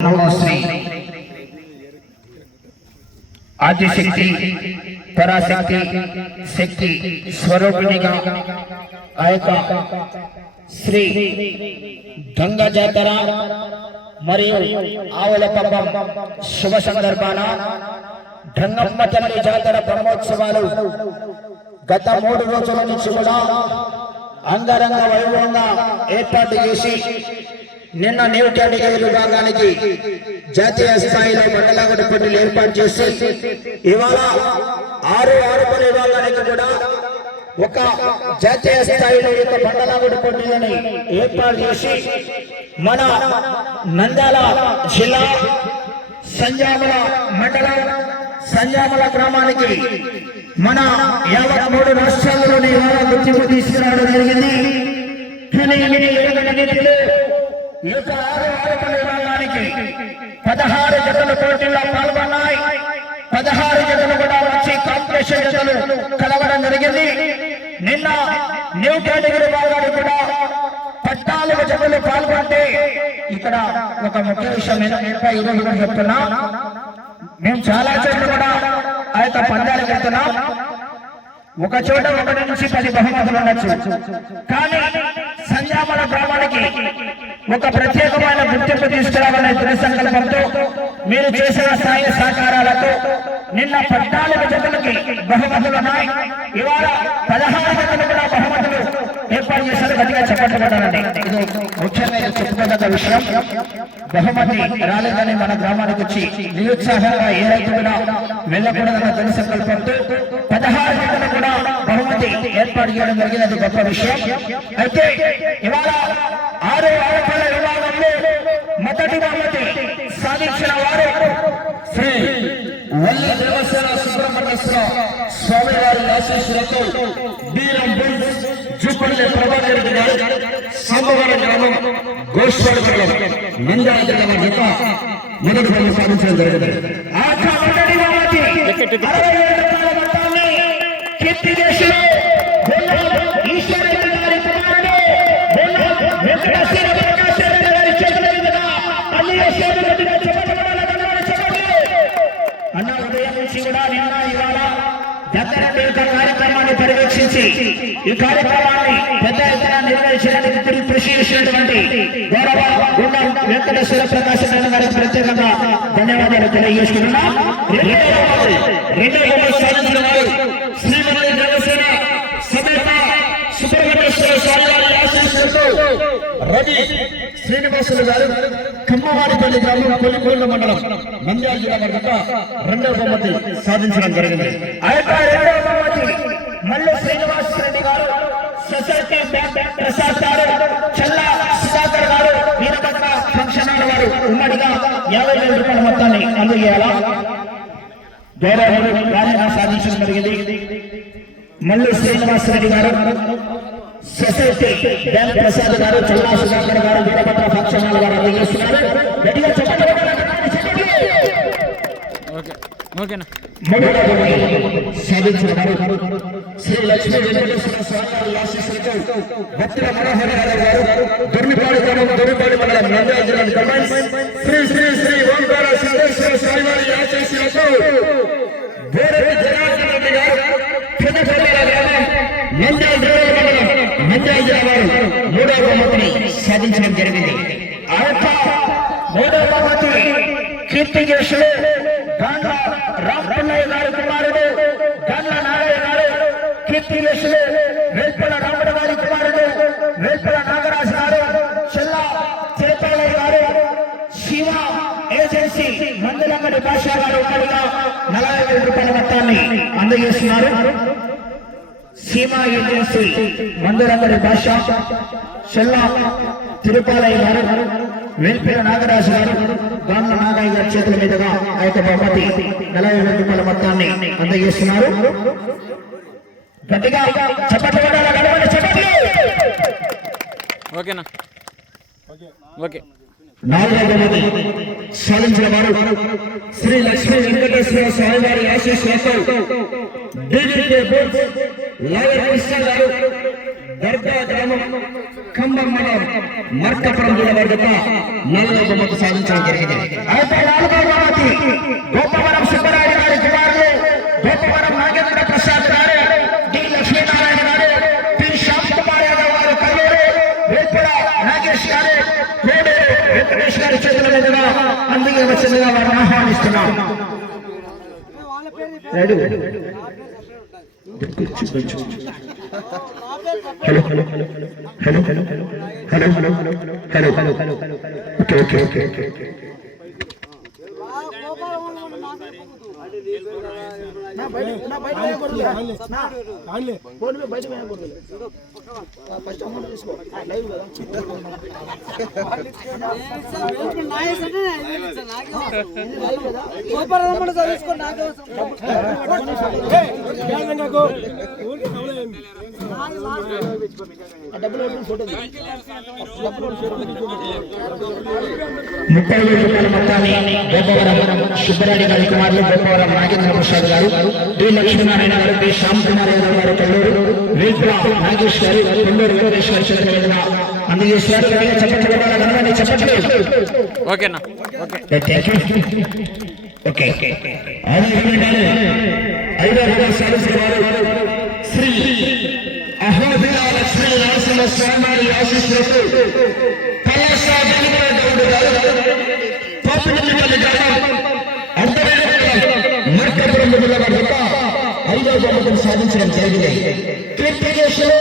శ్రీ ఆదిశక్తి పరాశక్తి శక్తి స్వరూపిణిగా ఆ యొక్క శ్రీ గంగా జాతర మరియు ఆవుల పబ్బం శుభ సందర్భాన ఢంగమ్మ తల్లి జాతర బ్రహ్మోత్సవాలు గత 3 రోజుల నుంచి కూడా అంగరంగ వైభవంగా ఏర్పాటు చేసి నిన్న న్యూ కేటగిరీ విభాగానికి జాతీయ స్థాయిలో మండలాగడ పోటీలు ఏర్పాటు చేసి ఇవాళ 6 విభాగానికి కూడా ఒక జాతీయ స్థాయిలో యొక్క మండలాగడ పోటీలని ఏర్పాటు చేసి మన నంద్యాల జిల్లా సంజామల మండలం సంజామల గ్రామానికి మన 53 రాష్ట్రాల్లోని ఇవాళ గుర్తింపు తీసుకురావడం జరిగింది. ఈ యొక్క 6 విభాగానికి 16 జతలు పోటీల్లో పాల్గొన్నాయి. 16 జతలు కూడా వచ్చి కాంపిటీషన్ జతలు కలవడం జరిగింది. నిన్న న్యూ కేటగిరీ విభాగానికి కూడా 14 జతలు పాల్గొంటే ఇక్కడ ఒక ముఖ్య విషయం ఏంటంటే ఈరోజు కూడా చెప్తున్నా, మేము చాలా చోట్ల కూడా ఆ యొక్క పందాలు పెడుతున్నాం. ఒక చోట 1 నుంచి 10 బహుమతులు ఉండొచ్చు, కానీ సంజామల గ్రామానికి ఒక ప్రత్యేకమైన గుర్తింపు తీసుకురావాలనే దృఢ సంకల్పంతో మీరు చేసిన సహాయ సహకారాలతో నిన్న 14 జతలకి బహుమతులు ఉన్నాయి. ఇవాళ 16 జతలు కూడా బహుమతులు ఏర్పాటు చేశారు. గట్టిగా చెప్పబడ్డానండి. ఇది ముఖ్యంగా చెప్పుకోదగ్గ విషయం. బహుమతి రాలేదని మన గ్రామానికి వచ్చి నిరుత్సాహంగా ఏ రైతు కూడా వెళ్ళకూడదన్న దృఢ సంకల్పంతో 16 జతలు కూడా బహుమతి ఏర్పాటు చేయడం జరిగింది. అది గొప్ప విషయం. అయితే ఇవాళ 6 విభాగంలో మొదటి బహుమతి సాధించిన వారు శ్రీ వల్లి దేవసేన సుబ్రహ్మణ్యేశ్వర స్వామి వారి ఆశీస్సులతో బీరం జూపల్లి ప్రభాకర్ రెడ్డి గారు సాంబవరం గ్రామం గోష్వాడ మండలం నంద్యాల జిల్లా జత మొదటి బహుమతి సాధించడం జరిగింది. అన్న ఉదయం నుంచి కూడా నిన్న ఇవాళ జాతర కార్యక్రమాన్ని పర్యవేక్షించి ఈ కార్యక్రమాన్ని పెద్ద ఎత్తున నిర్వహించడానికి కృషి చేసినటువంటి గౌరవ గుండం వెంకటేశ్వర ప్రకాశం గారికి ప్రత్యేకంగా ధన్యవాదాలు తెలియజేసుకున్నా. రెండో సాధించిన వారు శ్రీమతి దేవసేన సమేత సుబ్రహ్మణ్యేశ్వర స్వామి వారి ఆశీస్సులతో రవి శ్రీనివాసులు గారు కమ్మవారిపల్లి గ్రామం కొలిగోళ్ళ మండలం నంద్యాల జిల్లా వద్ద రెండవ బహుమతి సాధించడం జరిగింది. ఆ యొక్క రెండవ బహుమతి మల్లు శ్రీనివాస్ రెడ్డి గారు, సొసైటీ బ్యాంక్ ప్రసాద్ గారు, చల్లా సుధాకర్ గారు, వీరభద్ర ఫంక్షన్ హాల్ వారు ఉమ్మడిగా 50,000 రూపాయల మొత్తాన్ని అందజేయాలా గౌరవ సాధించడం జరిగింది. మల్లు శ్రీనివాస్ రెడ్డి గారు, సొసైటీ బ్యాంక్ ప్రసాద్ గారు, చల్లా సుధాకర్ గారు, వీరభద్ర ఫంక్షన్ హాల్ వారు అందజేస్తున్నారు. గట్టిగా చెప్పండి. సాధించిన శ్రీ లక్ష్మీ వెంకటేశ్వర స్వామి వారి ఆశీస్సులతో భక్తుల మనోహర గారు దొర్నిపాడు గ్రామం దొర్నిపాడు మండలం నంద్యాల జిల్లా కంబైన్స్ శ్రీ శ్రీ శ్రీ ఓంకార సిద్ధేశ్వర స్వామి వారి ఆశీస్సులతో బోరెడ్డి జనార్దన్ రెడ్డి గారు పెద్దపల్లి గ్రామం నంద్యాల జిల్లా వారు 3వ బహుమతిని సాధించడం జరిగింది. ఆ యొక్క 3వ బహుమతి కీర్తి చేసుడు గాండ్ల రామపిల్లయ్య గారి కుమారుడు గాండ్ల నాగయ్య గారు, కీర్తి చేసుడు వేల్పల రాముడు గారి కుమారుడు వేల్పల నాగరాజు గారు, చెల్లా చేతాలయ్య గారు, శివ ఏజెన్సీ మందులంగడి భాషా గారు ఉమ్మడిగా 40,000 రూపాయల మొత్తాన్ని అందజేస్తున్నారు. సీమా ఏజెన్సీ మందులంగడి భాష, చెల్లా తిరుపాలయ్య గారు, వేల్పేల నాగరాజు గారు, గాండ్ల నాగయ్య గారి చేతుల మీదుగా ఆ యొక్క బహుమతి 40,000 రూపాయల మొత్తాన్ని అందజేస్తున్నారు. గట్టిగా చెప్పట్లు ఓకేనా? ఓకే. 4వ బహుమతి సాధించిన వారు శ్రీ లక్ష్మీ వెంకటేశ్వర స్వామి వారి ఆశీస్సులతో DDK లాయర్ కృష్ణ గారు, దర్గా గ్రామం ఖమ్మం మండలం మార్కాపురం జిల్లా వారి జత 4వ బహుమతి సాధించడం జరిగింది. అయితే 4వ బహుమతి గోపవరం సుబ్బరాయుడు గారి కుమారులు గోపవరం నాగేంద్ర ప్రసాద్ గారు, డి లక్ష్మీనారాయణ గారు, పి శ్యామ్ కుమార్ యాదవ్ గారు కల్లూరు, వేపుల నాగేష్ గారు, కోడూరు వెంకటేష్ గారి చేతుల మీదుగా అందుకే వచ్చిందిగా వారిని ఆహ్వానిస్తున్నాం. Hello hello hello hello hello hello hello okay okay okay okay Subbarayudu గారి కుమారులు గోపవరం నాగేంద్ర ప్రసాద్ గారు, డి లక్ష్మీనారాయణ గారు, పి శ్యామ్ కుమార్ యాదవ్ గారు కల్లూరు, వేపుల నాగేష్ గారు, కొల్లూరు వెంకటేష్ గారి చేతుల మీదుగా అందజేశారు. ఓకేనా ఓకే. శ్రీ అహోబిల లక్ష్మీ నరసింహ స్వామి వారి ఆశీస్సులతో కళాశా గౌడ్ గారు పాపినపల్లి గ్రామం మార్కాపురం జిల్లా వారి యొక్క 5వ బహుమతిని సాధించడం జరిగింది. కీర్తికేశులు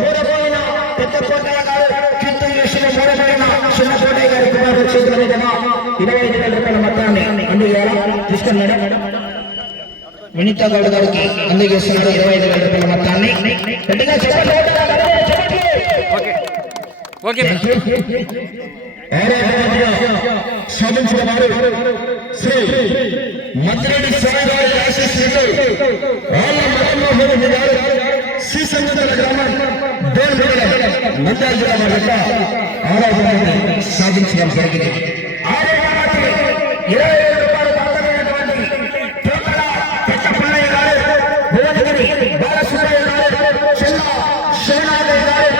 మూడపోయిన పెద్ద కోటయ్య గారు, కీర్తికేశులు మూడపోయిన చిన్న కోటయ్య గారి కుమారుడు చేతుల మీదుగా 25,000 రూపాయల మొత్తాన్ని అందుకేలా తీసుకున్నాడు. వినీత గౌడ్ గారికి అందజేస్తున్నారు 25,000 రూపాయల మొత్తాన్ని. గట్టిగా చెప్పండి. సాధించిన వారు శ్రీ మద్రెడ్డి స్వామి గారి ఆశీస్సులతో వాళ్ళ మదన్మోహన్ గారు శ్రీ సంగతుల గ్రామం నంద్యాల జిల్లా వారి యొక్క 6వ బహుమతిని సాధించడం జరిగింది. 6వ బహుమతి 20,000 రూపాయలు మాత్రమైనటువంటి పెద్దపల్లయ్య గారు, భువనగిరి బాలసుబ్బయ్య గారు, చిన్న శివనాథయ్య గారు,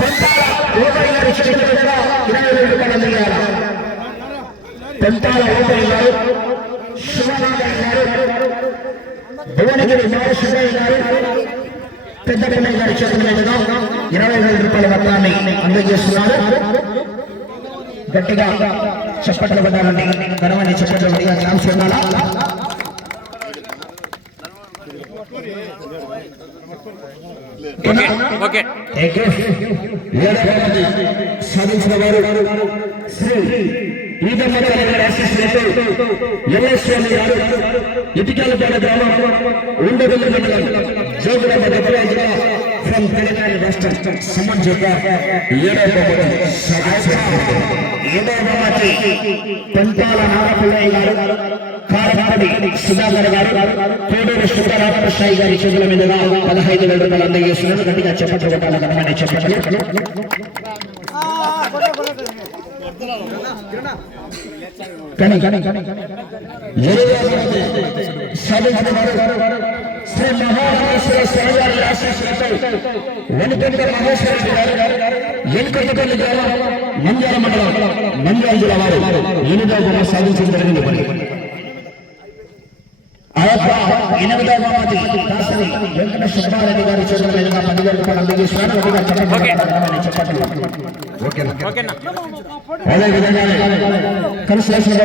పెంతాల ఓబయ్య గారి చేతుల మీద 20,000 రూపాయలు అందించారు. పెంతాల ఓబయ్య గారు, శివనాథయ్య గారు, భువనగిరి బాలసుబ్బయ్య గారు, పెద్దపల్లయ్య గారి చేతుల మీదుగా 20,000 రూపాయల మొత్తాన్ని అందజేస్తున్నారు. గట్టిగా చప్పట్లు పడ్డారండి. ఘనమైన చప్పట్లు పడిగా ఛాన్స్ ఉండాలా? సాధించిన వారు శ్రీ ఈదమ్మ గారి ఆశీస్సులతో ఎల్ఎస్వామి గారు, ఇటికాలపేట గ్రామం, ఉండవల్లి మండలం, జోగులాంబ జిల్లా ఫ్రమ్ తెలంగాణ రాష్ట్రం సంబంధిత 7వ బహుమతి సాధించారు. 7వ బహుమతి పెంతాల నాగపుల్లయ్య గారు, కారపాడి సుధాకర్ గారు, కోడూరు సుబ్బరామకృష్ణయ్య గారి చేతుల మీదుగా 15,000 రూపాయలు అందజేస్తున్నారు. గట్టిగా చెప్పట్లు కొట్టాలి. ఘనమైన చెప్పట్లు. శ్రీ మహారామేశ్వర స్వామి వారి ఆశీస్సులతో వనిపెంట మహేశ్వర రెడ్డి గారు, ఎన్నికపల్లి గ్రామం, నంద్యాల మండలం, నంద్యాల జిల్లా వారు 8వ బహుమతి సాధించడం జరిగింది. ఆ యొక్క 8వ బహుమతి దాసరి వెంకట సుబ్బారెడ్డి గారి చేతుల మీదుగా 10,000 రూపాయలు అందజేస్తున్నారు. అదేవిధంగా కన్స్ట్రక్షన్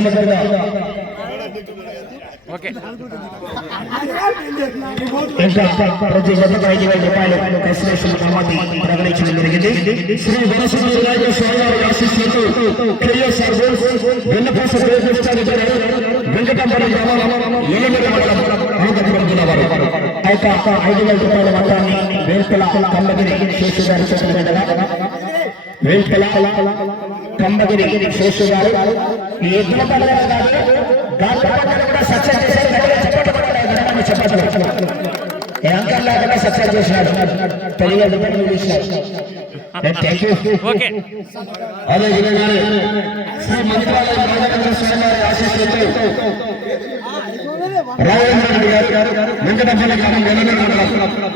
ప్రతి జతకు 5,000 రూపాయలు కన్స్ట్రక్షన్ బహుమతి ప్రకటించడం జరిగింది. శ్రీ వనసుందరి రాజు స్వామి వారి ఆశీస్సులతో కేఎస్ఆర్ వెన్నపాస వెంకటంపల్లి గ్రామం, ఎల్లమెల్ల మండలం, అనంతపురం జిల్లా వారు ఆ యొక్క 5,000 రూపాయల మొత్తాన్ని వేల్పల కమ్మగిరి శేషు గారి చేతుల మీదుగా, వేల్పల కమ్మగిరి శేషు గారు ఈ ఎద్దుల పండుగ కాదు, గాలి పండుగ కూడా సక్సెస్ చేశారు. చెప్పట్లు యాంకర్ లేకుండా సక్సెస్ చేసినాడు. 10,000 రూపాయలు ఇచ్చినారు. అదేవిధంగా శ్రీ మంత్రాలయ రాజేంద్ర స్వామి వారి ఆశీస్సులతో రాజేంద్ర రెడ్డి గారు, వెంకటపల్లి గ్రామం,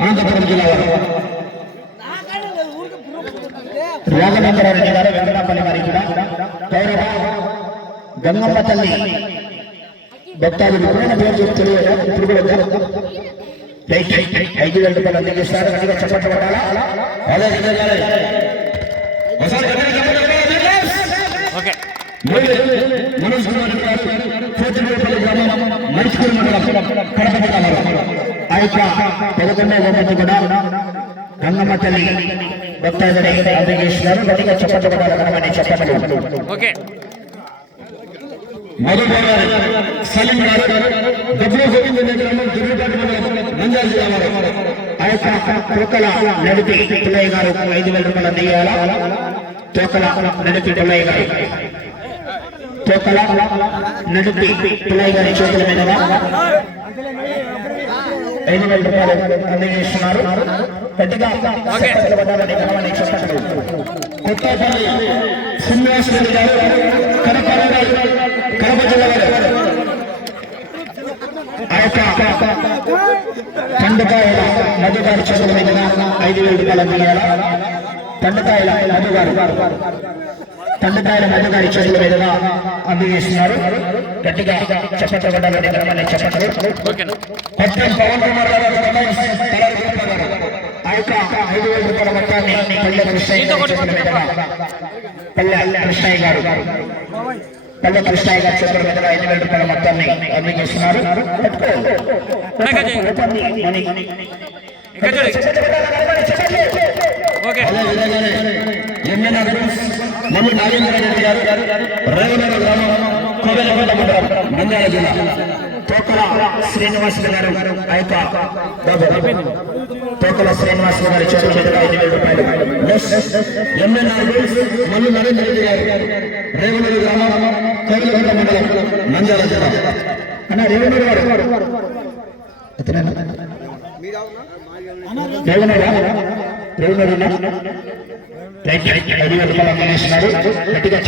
అనంతపురం జిల్లా వారు యాగనందరారెడ్డి గారు వెంకటాపల్లి వారికి కూడా గౌరవ గంగమ్మ తల్లి భక్తాదులు ఎప్పుడైనా పేరు చెప్తుంది ఇప్పుడు కూడా 5,000 రూపాయలు అందజేస్తారు. గట్టిగా చెప్పట్టు పడాలా మనోజ్ కుమార్ గారు పోతులపల్లి గ్రామం మరిచిపూర్ మండలం కడప జిల్లా ఆ యొక్క 11వ బహుమతి కూడా గంగమ్మ తల్లి భక్తాదులు అందజేస్తున్నారు. గట్టిగా చెప్పట్టు పడాలని చెప్పట్లు సలీం గారు డబ్ల్యూ గోవింద్ గ్రామం దుర్గపాటి మండలం నంద్యాల జిల్లా వారు ఆ యొక్క తోకల నడిపి పుల్లయ్య గారు 5,000 రూపాయలు అందజేయాలా. తోకల నడిపి పుల్లయ్య గారు తోకల నడిపి పుల్లయ్య గారి చేతుల మీదుగా 5,000 రూపాయలు అందజేస్తున్నారు. గట్టిగా చెప్పట్లు కొత్తపల్లి శ్రీనివాసరెడ్డి గారు కడప జిల్లా వారు ఆ యొక్క పండుకాయల మధు గారి చేతుల మీదుగా 5,000 రూపాయలు అందజేయాలా. పండుకాయల మధు గారి చేతుల మీదుగా అందజేస్తున్నారు. గట్టిగా చెప్పట్లు పడ్డాలని చెప్పట్లు పట్టణం పవన్ కుమార్ గారు ఆ యొక్క 5,000 రూపాయల మొత్తాన్ని పల్లె కృష్ణయ్య గారు చేతుల మీద 5,000 రూపాయల మొత్తాన్ని అందజేస్తున్నారు. మల్లి నాగేంద్రరెడ్డి గారు రేవనూరు గ్రామం కోవెలపేట మండలం నంద్యాల జిల్లా తోకల శ్రీనివాసులు గారు ఆ యొక్క తోకల శ్రీనివాసులు గారి చేతుల మీదుగా 5,000 రూపాయలు. మల్లి నరేంద్రరెడ్డి గారు రేవనూరు గ్రామం కోవెలపేట మండలం నంద్యాల జిల్లా అన్న రేవనూరు గారు గట్టిగా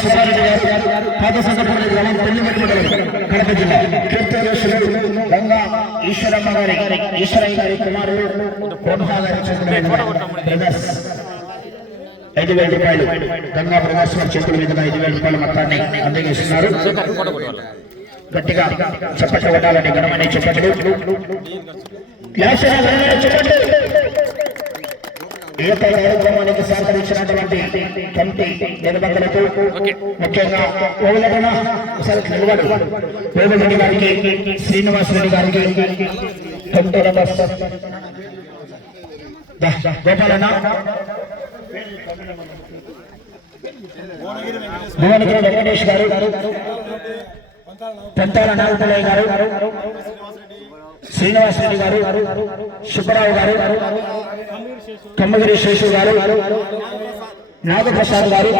సుబ్బారెడ్డి గారు పాత సంగపల్లి గ్రామం పెళ్లిమెట్టు మండలం కడప జిల్లా కీర్తిశేషులు గంగా ఈశ్వరమ్మ గారి ఈశ్వరయ్య గారి కుమారులు బ్రహ్మ గారి 5,000 రూపాయలు గంగా బ్రదర్స్ గారి చేతుల మీదుగా 5,000 రూపాయల మొత్తాన్ని అందజేస్తున్నారు. గట్టిగా చెప్పట్లు కొట్టాలని ఘనమైన చెప్పట్లు ఈ యొక్క కార్యక్రమానికి సహకరించినటువంటి కమిటీ నిర్వాహకులకు ముఖ్యంగా ఓవలగన వేమరెడ్డి గారికి శ్రీనివాసరెడ్డి గారికి కమిటీ మెంబర్స్ గోపాలన్న భువనగిరి వెంకటేష్ గారు పెంతాల నాగపుల్లయ్య గారు శ్రీనివాసరెడ్డి గారు సుబ్బరావు గారు కమ్మగిరి శేషు గారు నాగప్రసాద్ గారు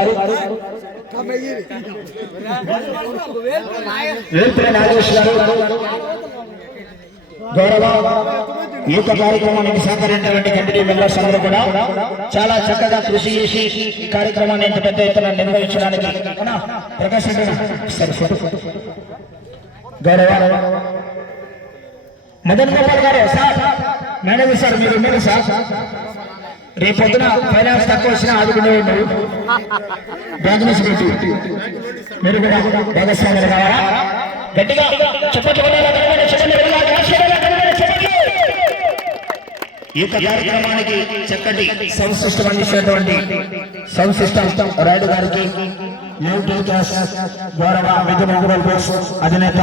వేల్పుల నాగేష్ గారు గౌరవ ఈ యొక్క కార్యక్రమానికి సహకరించినటువంటి కమిటీ మెంబర్స్ అందరూ కూడా చాలా చక్కగా కృషి చేసి ఈ కార్యక్రమాన్ని ఇంత పెద్ద ఎత్తున నిర్వహించడానికి ప్రకాశ్ గౌరవ మదన్ గోపాల్ గారు సార్ మేనేజర్ సార్ మీరు ఉన్నారు సార్ రేపొద్దున ఫైనాన్స్ తక్కువ వచ్చినా ఆదుకునే ఉన్నారు బ్యాంక్ నుంచి మీరు కూడా భాగస్వాములు కావాలా గట్టిగా చెప్పండి ఈ కార్యక్రమానికి చక్కటి సంశిష్టం అందించినటువంటి సంశిష్టం రాయుడు గారికి గౌరవ విజయనగరం అధినేత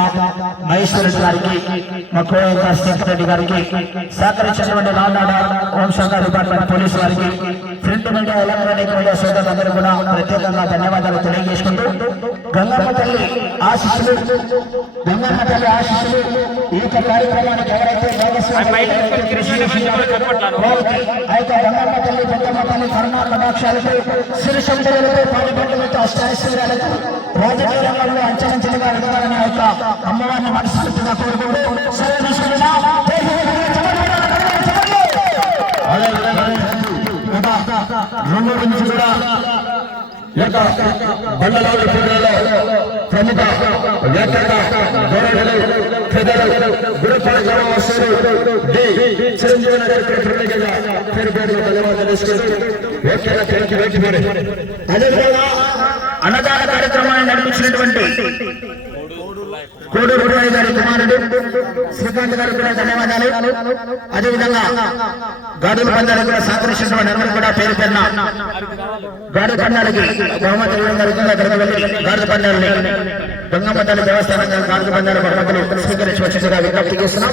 మహేశ్వర రెడ్డి గారికి మక్కువ రెడ్డి గారికి సహకరించినటువంటి నానాడ హోంశాఖ డిపార్ట్మెంట్ పోలీసు వారికి ప్రింట్ మీడియా ఎలక్ట్రానిక్ మీడియా సోదరులందరూ కూడా ప్రత్యేకంగా ధన్యవాదాలు తెలియజేసుకుంటూ గంగమ్మ తల్లి ఆశీస్సులు ఈ యొక్క కార్యక్రమానికి ఎవరైతే ఆ యొక్క గంగమ్మ తల్లి పెద్దమ్మ తల్లి కరుణా కటాక్షాలతో సిరిసంపదలతో పాడిపంటలతో అష్టాశ్వర్యాలతో రాజకీయ రంగంలో అంచెలంచెలుగా ఎదగాలని ఆ యొక్క అమ్మవారిని మనస్ఫూర్తిగా కోరుకుంటూ రెండు నుంచి కూడా బండలాడు ప్రముఖ వ్యాఖ్యాత గౌరవులు పెద్దలు గురపాల గ్రామవాసులు చిరంజీవి నగర్ ప్రత్యేకంగా పేరు పేరుగా ధన్యవాదాలు తెలుసుకుంటూ ఓకేనా పేరుకి వేటిపడే అదేవిధంగా అన్నదాన కార్యక్రమాన్ని నడిపించినటువంటి కోడూరు గురువారి గారి కుమారుడు శ్రీకాంత్ గారికి కూడా ధన్యవాదాలు. అదేవిధంగా గాడుల పందాలకు కూడా సహకరించినటువంటి అందరూ కూడా పేరు పేరున గాడు పందాలకి బహుమతులు ఇవ్వడం జరుగుతుంది. అక్కడికి వెళ్ళి గాడుల పందాలని గంగమ్మ తల్లి దేవస్థానం గాడుల పందాల బహుమతులు స్వీకరించి వచ్చినట్టుగా విజ్ఞప్తి చేస్తున్నాం.